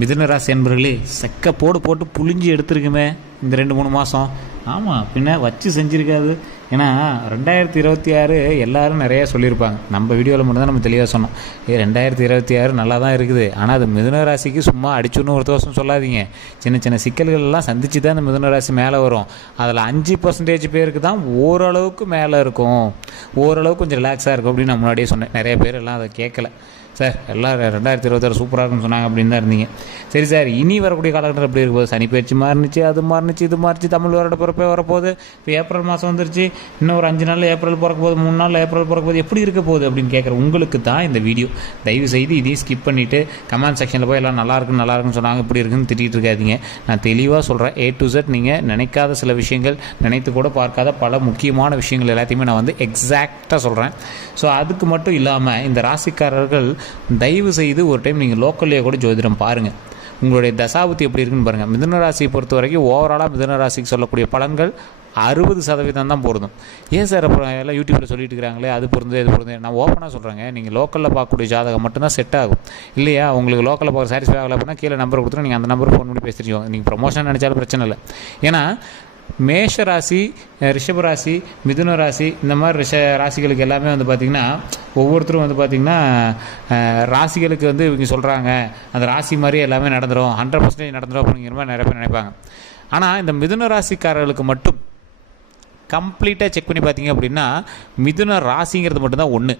மிதுன ராசி என்பவர்களே, செக்க போட்டு புளிஞ்சு எடுத்துருக்குமே இந்த 2-3 மாதம். ஆமாம், பின்ன வச்சு செஞ்சுருக்காது. ஏன்னா 2026 எல்லோரும் நிறையா சொல்லியிருப்பாங்க. நம்ம வீடியோவில் மட்டும்தான் நம்ம தெளிவாக சொன்னோம். 2026 நல்லா தான் இருக்குது, ஆனால் அது மிதுன ராசிக்கு சும்மா அடிச்சுன்னு ஒரு தோசம் சொல்லாதீங்க. சின்ன சின்ன சிக்கல்கள் எல்லாம் சந்திச்சு தான் இந்த மிதுன ராசி மேலே வரும். அதில் 5% பேருக்கு தான் ஓரளவுக்கு மேலே இருக்கும், ஓரளவுக்கு கொஞ்சம் ரிலாக்ஸாக இருக்கும் அப்படின்னு நான் முன்னாடியே சொன்னேன். நிறைய பேர் எல்லாம் அதை கேட்கல. சார் எல்லாம் 2026 சூப்பராக இருக்குன்னு சொன்னாங்க அப்படின்னு தான் இருந்தீங்க. சரி சார், இனி வரக்கூடிய காலகட்டம் எப்படி இருக்கும்போது சனி பயிற்சி மாறினுச்சு, அது மாறினுச்சு, இது மாறிச்சு, தமிழ் வருட பிறப்பே வரப்போகுது. இப்போ ஏப்ரல் மாதம் வந்துருச்சு, இன்னும் ஒரு 5 நாளில் ஏப்ரல் பிறக்க போகுது, 3 நாளில் ஏப்ரல் பிறக்க போகுது, எப்படி இருக்க போகுது அப்படின்னு கேட்குற உங்களுக்கு தான் இந்த வீடியோ. தயவு செய்து இதையும் ஸ்கிப் பண்ணிவிட்டு கமெண்ட் செக்ஷனில் போய் எல்லாம் நல்லா இருக்குன்னு சொன்னாங்க, இப்படி இருக்குன்னு திட்டிகிட்டு இருக்காதீங்க. நான் தெளிவாக சொல்கிறேன், A to Z. நீங்கள் நினைக்காத சில விஷயங்கள், நினைத்து கூட பார்க்காத பல முக்கியமான விஷயங்கள் எல்லாத்தையுமே நான் எக்ஸாக்டாக சொல்கிறேன். ஸோ அதுக்கு மட்டும் இல்லாமல் இந்த ராசிக்காரர்கள் தயவு செய்து ஒரு டைம் நீங்கள் லோக்கல்லையே கூட ஜோதிடம் பாருங்கள். உங்களுடைய தசாபுத்தி எப்படி இருக்குன்னு பாருங்கள். மிதுன ராசியை பொறுத்த வரைக்கும் ஓவராலாக மிதுன ராசிக்கு சொல்லக்கூடிய பலன்கள் 60% தான் பொருந்தும். ஏன் சார் அப்புறம் எல்லாம் யூடியூப்பில் சொல்லிட்டு இருக்கிறாங்களே அது பொருந்து இது பொருந்து? நான் ஓப்பனாக சொல்கிறேங்க, நீங்கள் லோக்கலில் பார்க்கக்கூடிய ஜாதகம் மட்டும்தான் செட் ஆகும். இல்லையா, உங்களுக்கு லோக்கலில் பார்க்க சாட்டிஸ்ஃபை ஆகலை அப்படின்னா கீழே நம்பர் கொடுத்துட்டு நீங்கள் அந்த நம்பருக்கு ஃபோன் பண்ணி பேசிடுவோம். நீங்கள் ப்ரொமோஷன் நினச்சாலும் பிரச்சனை இல்லை. ஏன்னா மேஷ ராசி, ரிஷப ராசி, மிதுன ராசி, இந்த மாதிரி ராசிகளுக்கு எல்லாமே பார்த்திங்கன்னா ஒவ்வொருத்தரும் பார்த்திங்கன்னா ராசிகளுக்கு இவங்க சொல்கிறாங்க அந்த ராசி மாதிரி எல்லாமே நடந்துடும், 100% நடந்துடும் அப்படிங்கிற மாதிரி நிறைய பேர் நினைப்பாங்க. ஆனால் இந்த மிதுன ராசிக்காரர்களுக்கு மட்டும் கம்ப்ளீட்டாக செக் பண்ணி பார்த்தீங்க அப்படின்னா மிதுன ராசிங்கிறது மட்டும்தான் ஒன்று.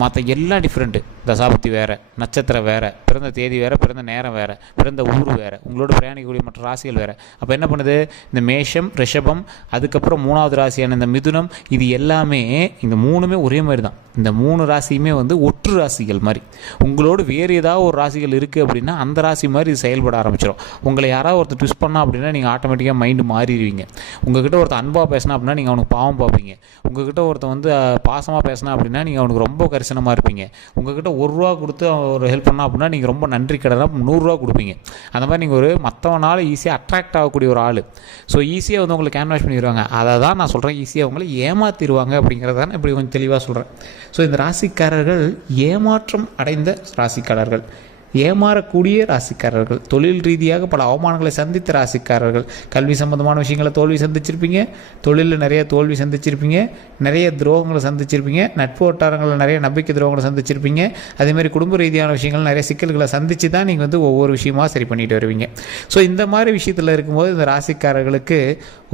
மற்ற எல்லாம் டிஃப்ரெண்ட்டு. தசாபுத்தி வேறு, நட்சத்திரம் வேறு, பிறந்த தேதி வேறு, பிறந்த நேரம் வேறு, பிறந்த ஊர் வேறு, உங்களோட பிரயாணிக்கக்கூடிய மற்ற ராசிகள் வேறு. அப்போ என்ன பண்ணுது, இந்த மேஷம், ரிஷபம், அதுக்கப்புறம் 3வது ராசியான இந்த மிதுனம், இது எல்லாமே இந்த 3மே ஒரே மாதிரி தான். இந்த 3 ராசியுமே ஒற்று ராசிகள் மாதிரி. உங்களோட வேறு ஏதாவது ஒரு ராசிகள் இருக்குது அப்படின்னா அந்த ராசி மாதிரி இது செயல்பட ஆரம்பிச்சிடும். உங்களை யாராவது ஒருத்தர் ட்விஸ்ட் பண்ணா அப்படின்னா நீங்கள் ஆட்டோமேட்டிக்காக மைண்டு மாறிடுவீங்க. உங்கள்கிட்ட ஒருத்தர் அன்பாக பேசினா அப்படின்னா நீங்கள் அவனுக்கு பாவம் பார்ப்பீங்க. உங்கள்கிட்ட ஒருத்தர் பாசமாக பேசினா அப்படின்னா நீங்கள் அவனுக்கு ரொம்ப கரிசனமாக இருப்பீங்க. உங்கள்கிட்ட ₹1 கொடுத்து ஒரு ஹெல்ப் பண்ணா அப்படின்னா நீங்கள் ரொம்ப நன்றி கடனாக ₹100 கொடுப்பீங்க. அந்த மாதிரி நீங்கள் ஒரு மற்றவனால் ஈஸியாக அட்ராக்ட் ஆகக்கூடிய ஒரு ஆள். ஸோ ஈஸியாக உங்களை கேன்வாஷ் பண்ணிடுவாங்க. அதை தான் நான் சொல்கிறேன், ஈஸியாக உங்களை ஏமாற்றிடுவாங்க அப்படிங்கிறதான இப்படி கொஞ்சம் தெளிவாக சொல்கிறேன். ஸோ இந்த ராசிக்காரர்கள் ஏமாற்றம் அடைந்த ராசிக்காரர்கள், ஏமாறக்கூடிய ராசிக்காரர்கள், தொழில் ரீதியாக பல அவமானங்களை சந்தித்த ராசிக்காரர்கள், கல்வி சம்பந்தமான விஷயங்களை தோல்வி சந்திச்சிருப்பீங்க, தொழிலில் நிறைய தோல்வி சந்திச்சிருப்பீங்க, நிறைய துரோகங்களை சந்திச்சிருப்பீங்க, நட்பு வட்டாரங்களில் நிறைய நம்பிக்கை துரோகங்களை சந்திச்சிருப்பீங்க, அதேமாதிரி குடும்ப ரீதியான விஷயங்கள் நிறைய சிக்கல்களை சந்தித்து தான் நீங்கள் ஒவ்வொரு விஷயமாக சரி பண்ணிட்டு வருவீங்க. ஸோ இந்த மாதிரி விஷயத்தில் இருக்கும்போது இந்த ராசிக்காரர்களுக்கு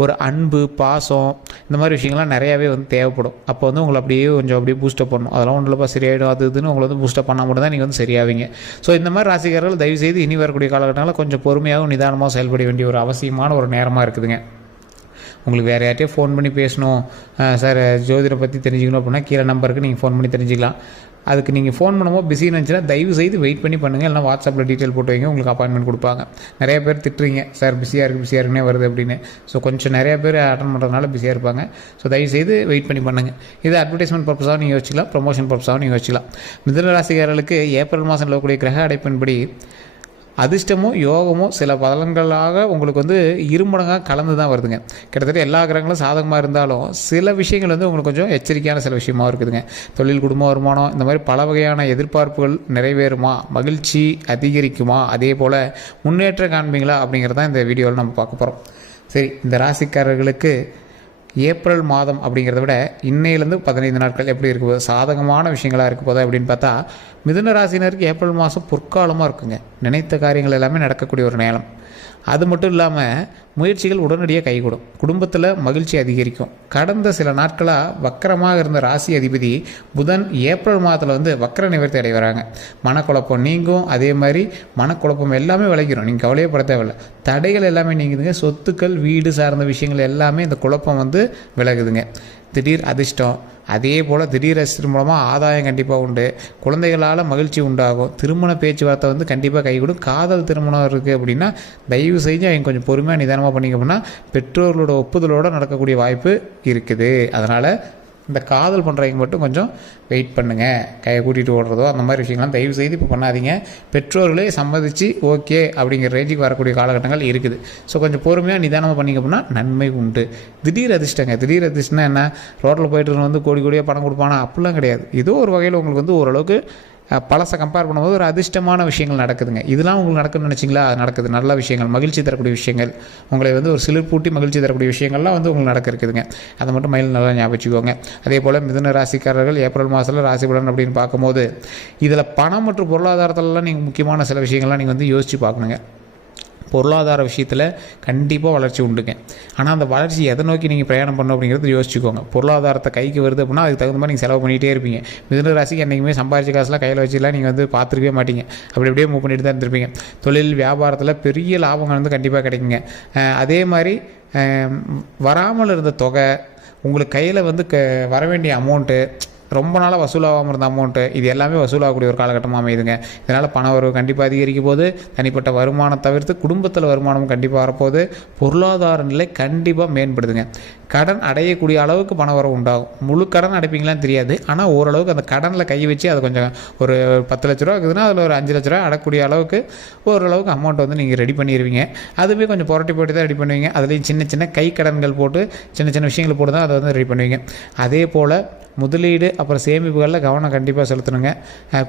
ஒரு அன்பு, பாசம், இந்த மாதிரி விஷயங்கள்லாம் நிறையாவே தேவைப்படும். அப்போ உங்களை அப்படியே பூஸ்டப் பண்ணணும். அதெல்லாம் ஒன்றுலப்பா சரியாயிடும் அது இதுன்னு உங்களை பூஸ்டப் பண்ணால் மட்டும் தான் நீங்கள் சரியாவீங்க. ஸோ இந்த மாதிரி ராசிக்காரர்கள் தயவுசெய்து இனி வரக்கூடிய காலகட்டங்களில் கொஞ்சம் பொறுமையாகவும் நிதானமாக செயல்பட வேண்டிய ஒரு அவசியமான ஒரு நேரமாக இருக்குதுங்க. உங்களுக்கு வேறு யார்ட்டையும் ஃபோன் பண்ணி பேசணும், சார் ஜோதிடரை பற்றி தெரிஞ்சுக்கணும் அப்படின்னா கீழே நம்பருக்கு நீங்கள் ஃபோன் பண்ணி தெரிஞ்சுக்கலாம். அதுக்கு நீங்கள் ஃபோன் பண்ணும்போது பிஸின்னு இருந்துச்சுன்னா தயவு செய்து வெயிட் பண்ணி பண்ணுங்கள். இல்லைனா வாட்ஸ்அப்பில் டீட்டெயில் போட்டு வைங்க, உங்களுக்கு அப்பாயின்மெண்ட் கொடுப்பாங்க. நிறைய பேர் திட்டுறீங்க, சார் பிஸியாக இருக்குன்னே வருது அப்படின்னு. ஸோ கொஞ்சம் நிறைய பேர் அட்டன் பண்ணுறதுனால பிஸியாக இருப்பாங்க. ஸோ தயவு செய்து வெயிட் பண்ணி பண்ணுங்கள். இது அட்வர்டைஸ்மெண்ட் பர்பஸாகவும் நீங்கள் வச்சுக்கலாம், ப்ரொமோஷன் பர்பஸாகவும் நீங்கள் வச்சுக்கலாம். மிதுன ராசிக்காரர்களுக்கு ஏப்ரல் மாதம் நிலவக்கூடிய கிரக அடைப்பின்படி அதிர்ஷ்டமோ யோகமோ சில பலன்களாக உங்களுக்கு இருமடங்காக கலந்து தான் வருதுங்க. கிட்டத்தட்ட எல்லா கிரகங்களும் சாதகமாக இருந்தாலும் சில விஷயங்கள் உங்களுக்கு கொஞ்சம் எச்சரிக்கையான சில விஷயமாக இருக்குதுங்க. தொழில், குடும்ப வருமானம், இந்த மாதிரி பல வகையான எதிர்பார்ப்புகள் நிறைவேறுமா, மகிழ்ச்சி அதிகரிக்குமா, அதே போல் முன்னேற்றம் காண்பீங்களா அப்படிங்கிறதான் இந்த வீடியோவில் நம்ம பார்க்க போகிறோம். சரி, இந்த ராசிக்காரர்களுக்கு ஏப்ரல் மாதம் அப்படிங்கிறத விட இன்னையிலேருந்து 15 நாட்கள் எப்படி இருக்குது, சாதகமான விஷயங்களாக இருக்க போதா அப்படின்னு பார்த்தா மிதுன ராசினருக்கு ஏப்ரல் மாதம் பொற்காலமாக இருக்குங்க. நினைத்த காரியங்கள் எல்லாமே நடக்கக்கூடிய ஒரு நேரம். அது மட்டும் இல்லாமல் முயற்சிகள் உடனடியாக கைகூடும். குடும்பத்தில் மகிழ்ச்சி அதிகரிக்கும். கடந்த சில நாட்களாக வக்கரமாக இருந்த ராசி அதிபதி புதன் ஏப்ரல் மாதத்தில் வக்கர நிவர்த்தி அடைவராங்க. மனக்குழப்பம் நீங்கும். அதே மாதிரி மனக்குழப்பம் எல்லாமே விளைக்கிறோம், நீங்கள் கவலையே பட தேவையில்லை. தடைகள் எல்லாமே நீங்குதுங்க. சொத்துக்கள், வீடு சார்ந்த விஷயங்கள் எல்லாமே இந்த குழப்பம் விலகுதுங்க. திடீர் அதிர்ஷ்டம், அதே போல் திடீர் அதிர்ஷ்டம் மூலமாக ஆதாயம் கண்டிப்பாக உண்டு. குழந்தைகளால் மகிழ்ச்சி உண்டாகும். திருமண பேச்சுவார்த்தை கண்டிப்பாக கைகூடும். காதல் திருமணம் இருக்குது அப்படின்னா தயவு செஞ்சு அவங்க கொஞ்சம் பொறுமையாக நிதானமாக பண்ணிக்க அப்படின்னா பெற்றோர்களோட ஒப்புதலோடு நடக்கக்கூடிய வாய்ப்பு இருக்குது. அதனால் இந்த காதல் பண்ணுறவங்க மட்டும் கொஞ்சம் வெயிட் பண்ணுங்கள். கையை கூட்டிகிட்டு ஓடுறதோ அந்த மாதிரி விஷயங்கள்லாம் தயவு செய்து இப்போ பண்ணாதீங்க. பெற்றோர்களே சம்மதித்து ஓகே அப்படிங்கிற ரேஞ்சுக்கு வரக்கூடிய காலகட்டங்கள் இருக்குது. ஸோ கொஞ்சம் பொறுமையாக நிதானமாக பண்ணிக்க அப்படின்னா நன்மை உண்டு. திடீர் அதிர்ஷ்டங்க. திடீர் அதிர்ஷ்டம்னா என்ன, ரோட்டில் போய்ட்டு கோடி கோடியாக பணம் கொடுப்பானா அப்படிலாம் கிடையாது. ஏதோ ஒரு வகையில் உங்களுக்கு ஓரளவுக்கு பழசை கம்பேர் பண்ணும்போது ஒரு அதிர்ஷ்டமான விஷயங்கள் நடக்குதுங்க. இதெல்லாம் உங்களுக்கு நடக்குதுன்னு நினச்சிங்களா? நடக்குது. நல்ல விஷயங்கள், மகிழ்ச்சி தரக்கூடிய விஷயங்கள், உங்களை வந்து ஒரு சிலிர்ப்பூட்டி மகிழ்ச்சி தரக்கூடிய விஷயங்கள்லாம் வந்து உங்களுக்கு நடக்க இருக்குதுங்க. அதை மட்டும் மைண்டில் நல்லா ஞாபகம் வச்சுக்கோங்க. அதே போல் மிதுன ராசிக்காரர்கள் ஏப்ரல் மாதத்தில் ராசி பலன் அப்படின்னு பார்க்கும்போது இதில் பணம் மற்றும் பொருளாதாரத்திலலாம் நீங்கள் முக்கியமான சில விஷயங்கள்லாம் நீங்கள் வந்து யோசித்து பார்க்கணுங்க. பொருளாதார விஷயத்தில் கண்டிப்பாக வளர்ச்சி உண்டுங்க. ஆனால் அந்த வளர்ச்சி எதை நோக்கி நீங்கள் பிரயாணம் பண்ணணும் அப்படிங்கிறது யோசிச்சுக்கோங்க. பொருளாதாரத்தை கைக்கு வருது அப்படின்னா அதுக்கு தகுந்த மாதிரி நீங்கள் செலவு பண்ணிகிட்டே இருப்பீங்க. மிதுன ராசிக்கு என்றைக்குமே சம்பாரிச்ச காசுலாம் கையில் வச்சுலாம் நீங்கள் வந்து பார்த்துருக்கவே மாட்டீங்க. அப்படி அப்படியே மூவ் பண்ணிட்டு தான் இருந்திருப்பீங்க. தொழில் வியாபாரத்தில் பெரிய லாபங்கள் வந்து கண்டிப்பாக கிடைக்குங்க. அதே மாதிரி வராமல் இருந்த தொகை, உங்களுக்கு கையில் வந்து வர வேண்டிய அமௌண்ட்டு, ரொம்ப நாளாக வசூலாகாமல் இருந்த அமௌண்ட்டு, இது எல்லாமே வசூலாகக்கூடிய ஒரு காலகட்டமாக அமையுதுங்க. இதனால் பண வரவு கண்டிப்பாக அதிகரிக்கும் போது தனிப்பட்ட வருமானம் தவிர்த்து குடும்பத்தில் வருமானமும் கண்டிப்பாக வரப்போது. பொருளாதார நிலை கண்டிப்பாக மேம்படுதுங்க. கடன் அடையக்கூடிய அளவுக்கு பண வரவு உண்டாகும். முழு கடன் அடைப்பீங்களான்னு தெரியாது, ஆனால் ஓரளவுக்கு அந்த கடனில் கை வச்சு அதை கொஞ்சம் ஒரு 10 லட்ச ரூபா இருக்குதுன்னா அதில் ஒரு 5 லட்ச ரூபா அடக்கூடிய அளவுக்கு ஓரளவுக்கு அமௌண்ட் வந்து நீங்கள் ரெடி பண்ணிடுவீங்க. அதுவே கொஞ்சம் புரட்டி தான் ரெடி பண்ணுவீங்க. அதுலேயும் சின்ன சின்ன கை கடன்கள் போட்டு சின்ன சின்ன விஷயங்கள் போட்டு தான் அதை வந்து ரெடி பண்ணுவீங்க. அதே போல் முதலீடு அப்புறம் சேமிப்புகளில் கவனம் கண்டிப்பாக செலுத்தணுங்க.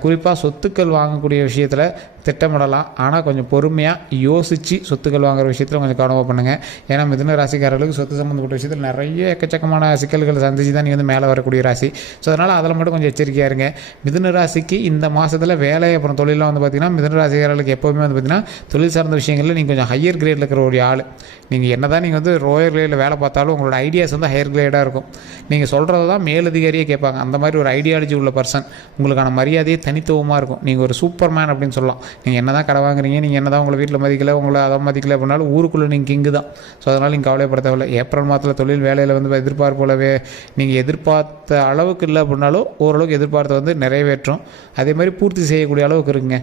குறிப்பாக சொத்துக்கள் வாங்கக்கூடிய விஷயத்தில் திட்டமிடலாம், ஆனால் கொஞ்சம் பொறுமையாக யோசித்து சொத்துக்கள் வாங்குற விஷயத்தில் கொஞ்சம் கவனமாக பண்ணுங்கள். ஏன்னா மிதுன ராசிக்காரர்களுக்கு சொத்து சம்மந்தப்பட்ட விஷயத்தில் நிறைய எக்கச்சக்கமான சிக்கல்களை சந்திச்சு தான் நீங்கள் வந்து மேலே வரக்கூடிய ராசி. ஸோ அதனால் அதில் மட்டும் கொஞ்சம் எச்சரிக்கையாக இருங்க. மிதுன ராசிக்கு இந்த மாதத்தில் வேலை அப்புறம் தொழிலாம் வந்து பார்த்திங்கன்னா மிதுன ராசிக்காரர்களுக்கு எப்போவுமே வந்து பார்த்திங்கன்னா தொழில் சார்ந்த விஷயங்களில் நீங்கள் கொஞ்சம் ஹையர் கிரேடில் இருக்கிற ஒரு ஆள். நீங்கள் என்ன தான் நீங்கள் வந்து லோயர் கிரேடில் வேலை பார்த்தாலும் உங்களோட ஐடியாஸ் வந்து ஹையர் கிரேடாக இருக்கும். நீங்கள் சொல்கிறது தான் மேலதிகாரியே கேட்பாங்க. அந்த மாதிரி ஒரு ஐடியாலஜி உள்ள பர்சன். உங்களுக்கான மரியாதையே தனித்துவமாக இருக்கும். நீங்கள் ஒரு சூப்பர் மேன் அப்படின்னு சொல்லலாம். நீங்கள் என்ன தான் கடை வாங்குறீங்க, நீங்கள் என்ன தான் உங்களை வீட்டில் மதிக்கலை, உங்களை அதை மதிக்கலை அப்படின்னாலும் ஊருக்குள்ளே நீங்கள் கிங்கு தான். ஸோ அதனால் நீங்கள் கவலைப்பட தேவையில்லை. ஏப்ரல் மாதத்தில் தொழில் வேலையில் வந்து எதிர்பார்ப்போலவே நீங்கள் எதிர்பார்த்த அளவுக்கு இல்லை அப்படின்னாலும் ஓரளவுக்கு எதிர்பார்த்த வந்து நிறைவேற்றும். அதே மாதிரி பூர்த்தி செய்யக்கூடிய அளவுக்கு இருக்குங்க.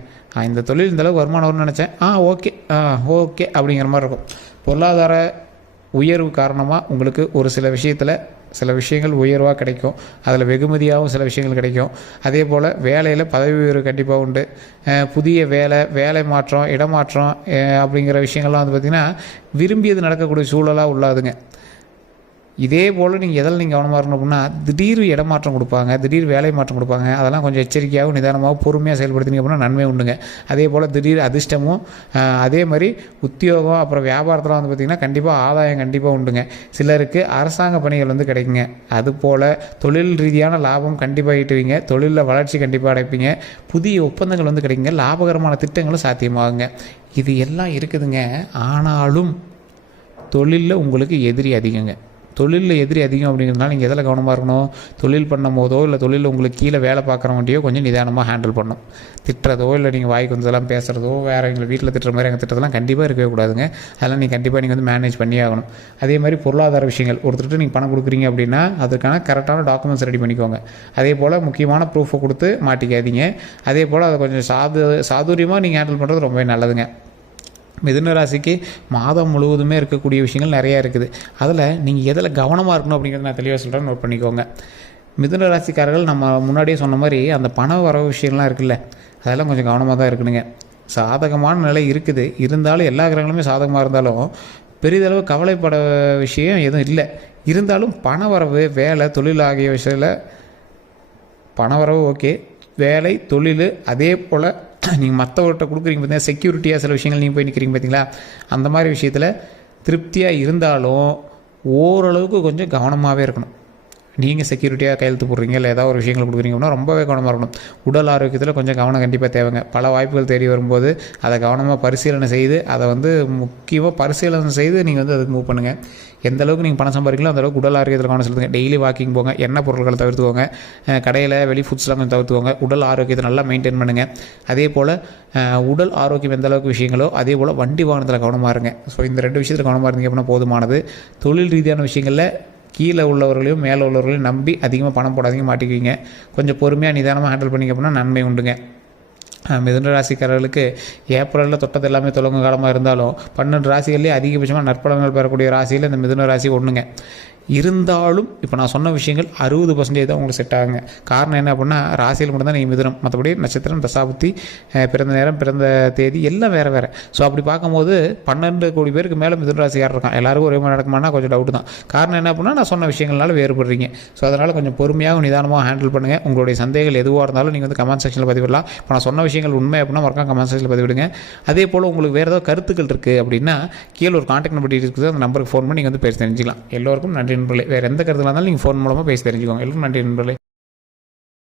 இந்த தொழில் இந்த அளவுக்கு வருமானம் வரும்னு நினச்சேன், ஓகே ஓகே அப்படிங்கிற மாதிரி இருக்கும். பொருளாதார உயர்வு காரணமாக உங்களுக்கு ஒரு சில விஷயங்கள் உயர்வாக கிடைக்கும். அதில் வெகுமதியாகவும் சில விஷயங்கள் கிடைக்கும். அதே போல் வேலையில் பதவி உயர்வு கண்டிப்பாக உண்டு. புதிய வேலை மாற்றம், இடமாற்றம் அப்படிங்கிற விஷயங்கள்லாம் வந்து பார்த்திங்கன்னா விரும்பியது நடக்கக்கூடிய சூழலாக உள்ளாதுங்க. இதே போல் நீங்கள் எதில் நீங்கள் கவனமாக இருக்கணும் அப்படின்னா திடீர் இடமாற்றம் கொடுப்பாங்க, திடீர் வேலை மாற்றம் கொடுப்பாங்க. அதெல்லாம் கொஞ்சம் எச்சரிக்கையாகவும் நிதானமாகவும் பொறுமையாக செயல்படுத்தினீங்க அப்படின்னா நன்மை உண்டுங்க. அதே போல் திடீர் அதிர்ஷ்டமும் அதே மாதிரி உத்தியோகம் அப்புறம் வியாபாரத்தில் வந்து பார்த்திங்கன்னா கண்டிப்பாக ஆதாயம் கண்டிப்பாக உண்டுங்க. சிலருக்கு அரசாங்க பணிகள் வந்து கிடைக்குங்க. அதுபோல் தொழில் ரீதியான லாபம் கண்டிப்பாக ஈட்டுவீங்க. தொழிலில் வளர்ச்சி கண்டிப்பாக அடைப்பீங்க. புதிய ஒப்பந்தங்கள் வந்து கிடைக்குங்க. லாபகரமான திட்டங்களும் சாத்தியமாகுங்க. இது எல்லாம் இருக்குதுங்க. ஆனாலும் தொழிலில் உங்களுக்கு எதிரி அதிகங்க. தொழிலில் எதிரி அதிகம் அப்படிங்கிறதுனால நீங்கள் எதில் கவனமாக இருக்கணும்? தொழில் பண்ணும் போதோ இல்லை தொழிலில் உங்களுக்கு கீழே வேலை பார்க்குறவங்கள்டையோ கொஞ்சம் நிதானமாக ஹேண்டில் பண்ணணும். திட்டுறதோ இல்லை நீங்கள் வாய்க்கு வந்ததெல்லாம் பேசுகிறதோ வேறு எங்களை வீட்டில் திட்டுற மாதிரி எங்கள் திட்டத்தெல்லாம் கண்டிப்பாக இருக்கவே கூடாதுங்க. அதெல்லாம் நீங்கள் கண்டிப்பாக நீங்கள் வந்து மேனேஜ் பண்ணி ஆகணும். அதே மாதிரி பொருளாதார விஷயங்கள் ஒருத்தர்கிட்ட நீங்கள் பணம் கொடுக்குறீங்க அப்படின்னா அதுக்கான கரெக்டான டாக்குமெண்ட்ஸ் ரெடி பண்ணிக்கோங்க. அதே போல் முக்கியமான ப்ரூஃபை கொடுத்து மாட்டிக்காதீங்க. அதே போல் அதை கொஞ்சம் சாதுரியமாக நீங்கள் ஹேண்டில் பண்ணுறது ரொம்பவே நல்லதுங்க. மிதுன ராசிக்கு மாதம் முழுவதுமே இருக்கக்கூடிய விஷயங்கள் நிறையா இருக்குது. அதில் நீங்கள் எதில் கவனமாக இருக்கணும் அப்படிங்கிறத நான் தெளிவாக சொல்கிறேன், நோட் பண்ணிக்கோங்க. மிதுன ராசிக்காரர்கள் நம்ம முன்னாடியே சொன்ன மாதிரி அந்த பண வரவு விஷயம்லாம் இருக்குல்ல, அதெல்லாம் கொஞ்சம் கவனமாக தான் இருக்கணுங்க. சாதகமான நிலை இருக்குது, இருந்தாலும் எல்லா கிரகங்களுமே சாதகமாக இருந்தாலும் பெரிதளவு கவலைப்பட விஷயம் எதுவும் இல்லை. இருந்தாலும் பண வரவு, வேலை, தொழில் ஆகிய விஷயத்தில் பண வரவு ஓகே, வேலை, தொழில், அதே போல் நீங்கள் மற்றவர்கிட்ட கொடுக்குறீங்க பார்த்தீங்கன்னா செக்யூரிட்டியாக சில விஷயங்கள் நீங்கள் போய் நிற்கிறீங்க பார்த்தீங்களா, அந்த மாதிரி விஷயத்தில் திருப்தியாக இருந்தாலும் ஓரளவுக்கு கொஞ்சம் கவனமாகவே இருக்கணும். நீங்கள் செக்யூரிட்டியாக கையெழுத்து போடுறீங்க இல்லை ஏதாவது ஒரு விஷயங்கள் கொடுக்குறீங்கன்னா ரொம்பவே கவனமாக இருக்கணும். உடல் ஆரோக்கியத்தில் கொஞ்சம் கவனம் கண்டிப்பாக தேவைங்க. பல வாய்ப்புகள் தேடி வரும்போது அதை கவனமாக பரிசீலனை செய்து அதை வந்து முக்கியமாக பரிசீலனை செய்து நீங்கள் வந்து அதுக்கு மூவ் பண்ணுங்கள். எந்த அளவுக்கு நீங்கள் பணம் சம்பாதிக்கலாம் அந்தளவுக்கு உடல் ஆரோக்கியத்தில் கவனம் செலுத்துங்க. டெய்லி வாக்கிங் போங்க, எண்ணெய் பொருட்களை தவிர்த்துக்கோங்க, கடையில் வெளி ஃபுட்ஸ்லாம் கொஞ்சம் தவிர்த்துக்கோங்க. உடல் ஆரோக்கியத்தை நல்லா மெயின்டைன் பண்ணுங்கள். அதே போல் உடல் ஆரோக்கியம் எந்த அளவுக்கு விஷயங்களோ அதே போல் வண்டி வாகனத்தில் கவனமாக இருங்க. ஸோ இந்த 2 விஷயத்தில் கவனமாக இருந்தீங்க அப்படின்னா போதுமானது. தொழில் ரீதியான விஷயங்களில் கீழே உள்ளவர்களையும் மேலே உள்ளவர்களையும் நம்பி அதிகமாக பணம் போடாதீங்க, மாட்டிக்குவீங்க. கொஞ்சம் பொறுமையாக நிதானமாக ஹேண்டில் பண்ணிங்க அப்படின்னா நன்மை உண்டுங்க. மிதுன ராசிக்காரர்களுக்கு ஏப்ரலில் தொட்டது எல்லாமே தொடங்க காலமாக இருந்தாலும் 12 ராசிகள்லேயே அதிகபட்சமாக நற்பலன்கள் பெறக்கூடிய ராசியில் இந்த மிதுன ராசி ஒன்றுங்க. இருந்தாலும் இப்போ நான் சொன்ன விஷயங்கள் 60% தான் உங்களுக்கு செட் ஆகுங்க. காரணம் என்ன அப்படின்னா ராசியில் மட்டும் தான் நீங்கள் மிதுனம், மற்றபடி நட்சத்திரம், தசாபுத்தி, பிறந்த நேரம், பிறந்த தேதி எல்லாம் வேறு வேறு. ஸோ அப்படி பார்க்கும்போது 12 கோடி பேருக்கு மேலே மிதுன ராசியார் இருக்கான். எல்லாருக்கும் ஒரே மாதிரி நடக்குமானா கொஞ்சம் டவுட் தான். காரணம் என்ன அப்படின்னா நான் சொன்ன விஷயங்கள்னால வேறுபடுறீங்க. ஸோ அதனால் கொஞ்சம் பொறுமையாக நிதானமாக ஹேண்டில் பண்ணுங்கள். உங்களுடைய சந்தேகங்கள் எதுவாக இருந்தாலும் நீங்கள் வந்து கமெண்ட் செக்ஷனில் பதிவிடலாம். இப்போ நான் சொன்ன விஷயங்கள் உண்மை அப்படின்னா மறக்காம கமெண்ட் செக்ஷனில் பதிவிடுங்க. அதே போல் உங்களுக்கு வேறு ஏதாவது கருத்துக்கள் இருக்குது அப்படின்னா கீழே ஒரு கான்டாக்ட் நம்பர் இருக்குது, அந்த நம்பருக்கு ஃபோன் பண்ணி நீங்கள் வந்து பேசி தெரிஞ்சுக்கலாம். எல்லோருக்கும் நன்றி நண்பர்களே. வேறு எந்த கருத்துலாம் இருந்தாலும் நீங்கள் ஃபோன் மூலமாக பேசி தெரிஞ்சுக்கோங்க. எல்லோரும் நன்றி நண்பர்களே.